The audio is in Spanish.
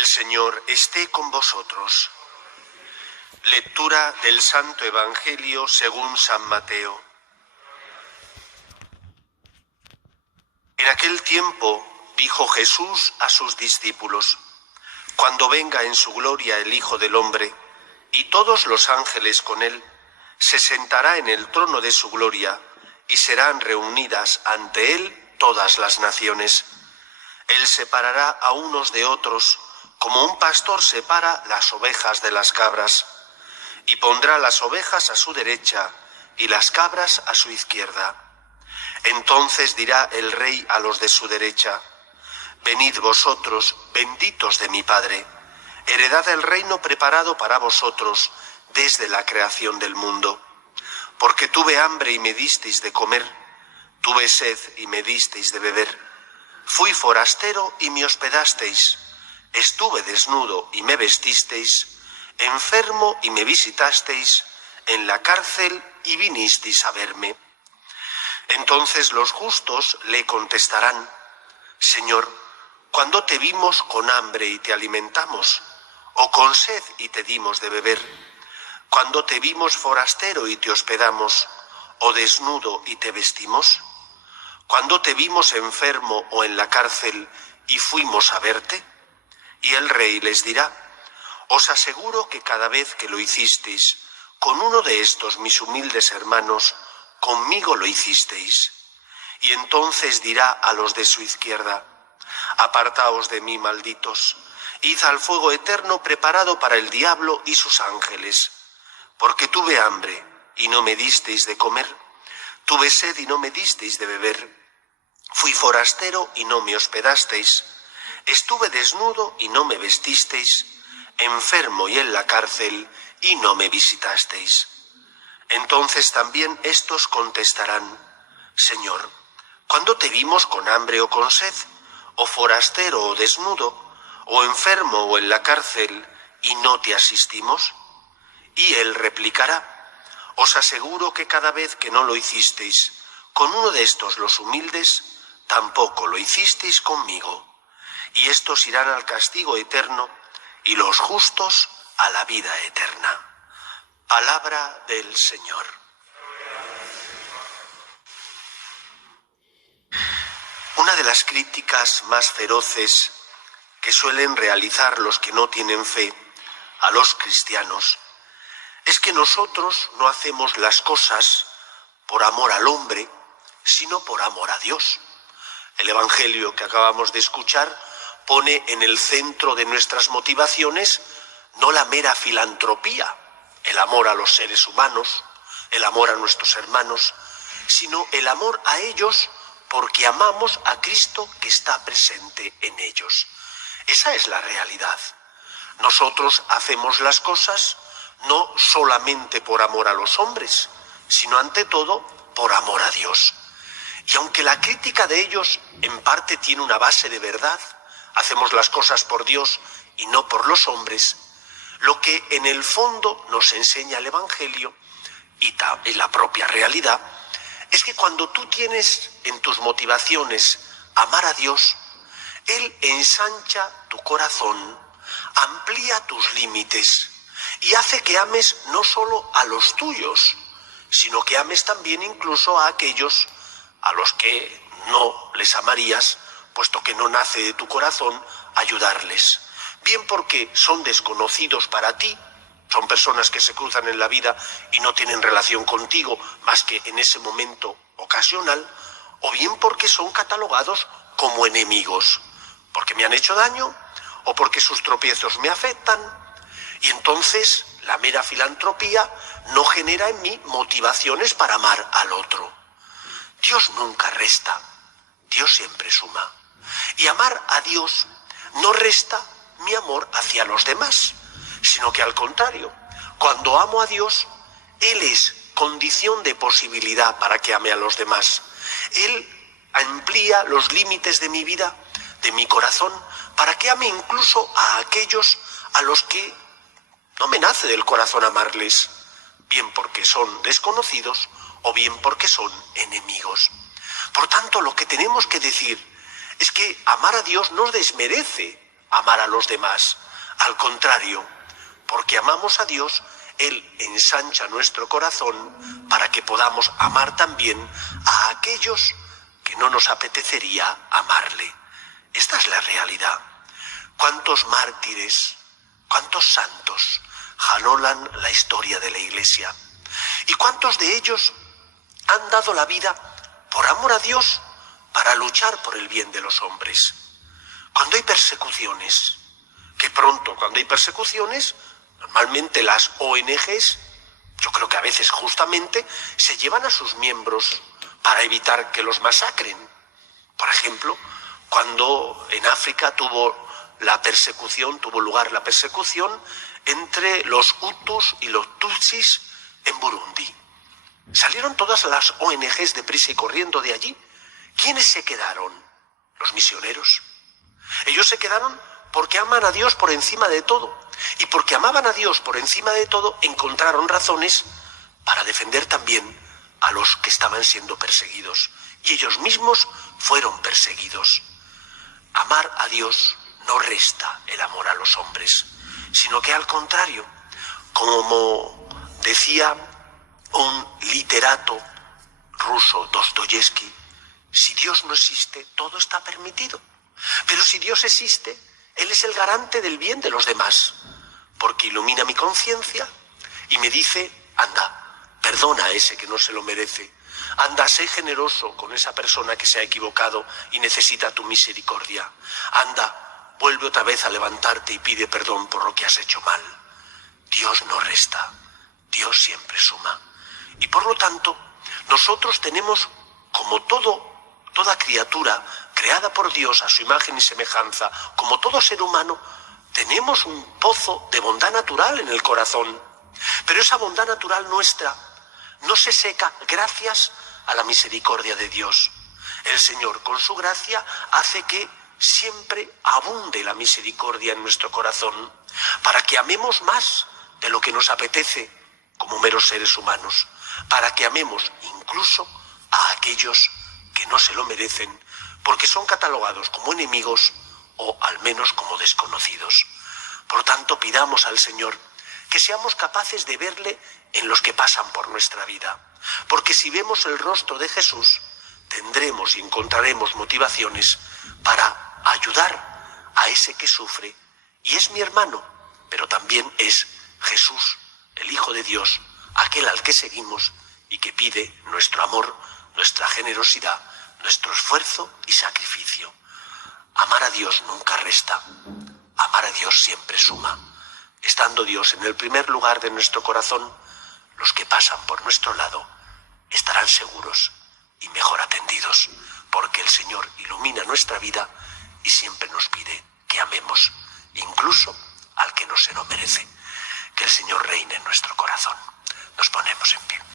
El Señor esté con vosotros. Lectura del Santo Evangelio según San Mateo. En aquel tiempo dijo Jesús a sus discípulos: cuando venga en su gloria el Hijo del Hombre, y todos los ángeles con él, se sentará en el trono de su gloria, y serán reunidas ante él todas las naciones. Él separará a unos de otros, como un pastor separa las ovejas de las cabras, y pondrá las ovejas a su derecha y las cabras a su izquierda. Entonces dirá el Rey a los de su derecha: venid vosotros, benditos de mi Padre, heredad el reino preparado para vosotros desde la creación del mundo. Porque tuve hambre y me disteis de comer, tuve sed y me disteis de beber, fui forastero y me hospedasteis, estuve desnudo y me vestisteis, enfermo y me visitasteis, en la cárcel y vinisteis a verme. Entonces los justos le contestarán: Señor, ¿cuándo te vimos con hambre y te alimentamos, o con sed y te dimos de beber? ¿Cuándo te vimos forastero y te hospedamos, o desnudo y te vestimos? ¿Cuándo te vimos enfermo o en la cárcel y fuimos a verte? Y el Rey les dirá: os aseguro que cada vez que lo hicisteis con uno de estos mis humildes hermanos, conmigo lo hicisteis. Y entonces dirá a los de su izquierda: apartaos de mí, malditos, id al fuego eterno preparado para el diablo y sus ángeles. Porque tuve hambre y no me disteis de comer, tuve sed y no me disteis de beber, fui forastero y no me hospedasteis, estuve desnudo y no me vestisteis, enfermo y en la cárcel y no me visitasteis. Entonces también estos contestarán: Señor, ¿cuándo te vimos con hambre o con sed, o forastero o desnudo, o enfermo o en la cárcel, y no te asistimos? Y él replicará: os aseguro que cada vez que no lo hicisteis con uno de estos los humildes, tampoco lo hicisteis conmigo. Y estos irán al castigo eterno, y los justos a la vida eterna. Palabra del Señor. Una de las críticas más feroces que suelen realizar los que no tienen fe a los cristianos es que nosotros no hacemos las cosas por amor al hombre, sino por amor a Dios. El Evangelio que acabamos de escuchar pone en el centro de nuestras motivaciones no la mera filantropía, el amor a los seres humanos, el amor a nuestros hermanos, sino el amor a ellos porque amamos a Cristo que está presente en ellos. Esa es la realidad. Nosotros hacemos las cosas no solamente por amor a los hombres, sino ante todo por amor a Dios. Y aunque la crítica de ellos en parte tiene una base de verdad, hacemos las cosas por Dios y no por los hombres, lo que en el fondo nos enseña el Evangelio y la propia realidad es que cuando tú tienes en tus motivaciones amar a Dios, Él ensancha tu corazón, amplía tus límites y hace que ames no solo a los tuyos, sino que ames también incluso a aquellos a los que no les amarías, puesto que no nace de tu corazón ayudarles. Bien porque son desconocidos para ti, son personas que se cruzan en la vida y no tienen relación contigo más que en ese momento ocasional, o bien porque son catalogados como enemigos, porque me han hecho daño o porque sus tropiezos me afectan. Y entonces la mera filantropía no genera en mí motivaciones para amar al otro. Dios nunca resta, Dios siempre suma. Y amar a Dios no resta mi amor hacia los demás, sino que al contrario, cuando amo a Dios, Él es condición de posibilidad para que ame a los demás. Él amplía los límites de mi vida, de mi corazón, para que ame incluso a aquellos a los que no me nace del corazón amarles, bien porque son desconocidos o bien porque son enemigos. Por tanto, lo que tenemos que decir es que amar a Dios no desmerece amar a los demás. Al contrario, porque amamos a Dios, Él ensancha nuestro corazón para que podamos amar también a aquellos que no nos apetecería amarle. Esta es la realidad. ¿Cuántos mártires, cuántos santos jalonan la historia de la Iglesia? ¿Y cuántos de ellos han dado la vida por amor a Dios para luchar por el bien de los hombres? Cuando hay persecuciones, que pronto cuando hay persecuciones, normalmente las ONGs, yo creo que a veces justamente, se llevan a sus miembros para evitar que los masacren. Por ejemplo, cuando en África tuvo lugar la persecución entre los Hutus y los Tutsis en Burundi. Salieron todas las ONGs deprisa y corriendo de allí. ¿Quiénes se quedaron? Los misioneros. Ellos se quedaron porque aman a Dios por encima de todo. Y porque amaban a Dios por encima de todo, encontraron razones para defender también a los que estaban siendo perseguidos. Y ellos mismos fueron perseguidos. Amar a Dios no resta el amor a los hombres, sino que al contrario, como decía un literato ruso, Dostoyevsky, si Dios no existe, todo está permitido. Pero si Dios existe, Él es el garante del bien de los demás, porque ilumina mi conciencia y me dice, anda, perdona a ese que no se lo merece. Anda, sé generoso con esa persona que se ha equivocado y necesita tu misericordia. Anda, vuelve otra vez a levantarte y pide perdón por lo que has hecho mal. Dios no resta, Dios siempre suma. Y por lo tanto, nosotros tenemos, como toda criatura creada por Dios a su imagen y semejanza, como todo ser humano, tenemos un pozo de bondad natural en el corazón. Pero esa bondad natural nuestra no se seca gracias a la misericordia de Dios. El Señor, con su gracia, hace que siempre abunde la misericordia en nuestro corazón, para que amemos más de lo que nos apetece como meros seres humanos, para que amemos incluso a aquellos que no se lo merecen, porque son catalogados como enemigos o al menos como desconocidos. Por tanto, pidamos al Señor que seamos capaces de verle en los que pasan por nuestra vida, porque si vemos el rostro de Jesús, tendremos y encontraremos motivaciones para ayudar a ese que sufre, y es mi hermano, pero también es Jesús, el Hijo de Dios, aquel al que seguimos y que pide nuestro amor, nuestra generosidad, nuestro esfuerzo y sacrificio. Amar a Dios nunca resta, amar a Dios siempre suma. Estando Dios en el primer lugar de nuestro corazón, los que pasan por nuestro lado estarán seguros y mejor atendidos, porque el Señor ilumina nuestra vida y siempre nos pide que amemos, incluso al que no se lo merece. Que el Señor reine en nuestro corazón. Nos ponemos en pie.